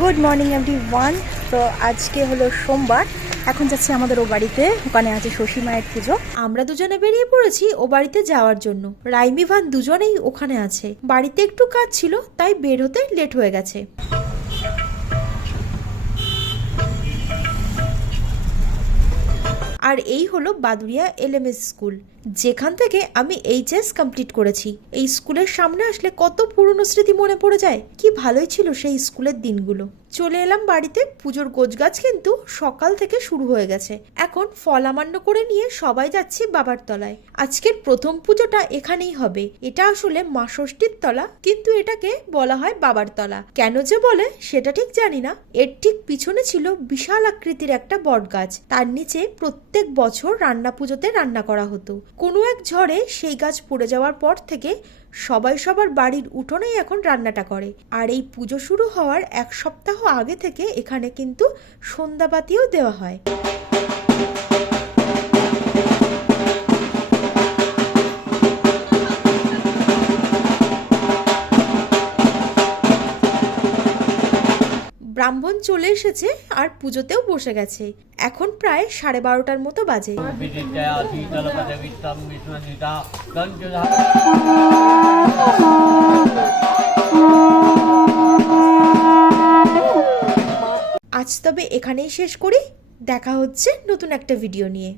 Good morning everyone. তো আজকে হলো সোমবার, এখন যাচ্ছি আমাদের ও বাড়িতে। ওখানে আছে শশী মায়ের পুজো। আমরা দুজনে বেরিয়ে পড়েছি ও বাড়িতে যাওয়ার জন্য। রাইমি ভান দুজনেই ওখানে আছে। বাড়িতে একটু কাজ ছিল, তাই বের হতে লেট হয়ে গেছে। আর এই হলো বাদুরিয়া এলএমএস স্কুল, যেখান থেকে আমি এইচএস কমপ্লিট করেছি। এই স্কুলের সামনে আসলে কত পুরনো স্মৃতি মনে পড়ে যায়। কি ভালোই ছিল সেই স্কুলের দিনগুলো। চলে এলাম বাড়িতে। পুজোর গোছগাছ কিন্তু সকাল থেকে শুরু হয়ে গেছে। এখন ফল আমান্য করে নিয়ে সবাই যাচ্ছি বাবার তলায়। আজকের প্রথম পুজোটা এখানেই হবে। এটা আসলে মা ষষ্ঠীর তলা, কিন্তু এটাকে বলা হয় বাবার তলা। কেন যে বলে সেটা ঠিক জানি না। এর ঠিক পিছনে ছিল বিশাল আকৃতির একটা বট গাছ। তার নিচে প্রত্যেক বছর রান্না পুজোতে রান্না করা হতো। কোনো এক ঝড়ে সেই গাছ পড়ে যাওয়ার পর থেকে সবাই সবার বাড়ির উঠোনেই এখন রান্নাটা করে। আর এই পুজো শুরু হওয়ার এক সপ্তাহ আগে থেকে এখানে কিন্তু সন্ধ্যাবাতিও দেওয়া হয়। ব্রাহ্মণ চলে এসেছে আর পুজোতেও বসে গেছে। এখন প্রায় 12:30টার মতো বাজে। আজ তবে এখানেই শেষ করি। দেখা হচ্ছে নতুন একটা ভিডিও নিয়ে।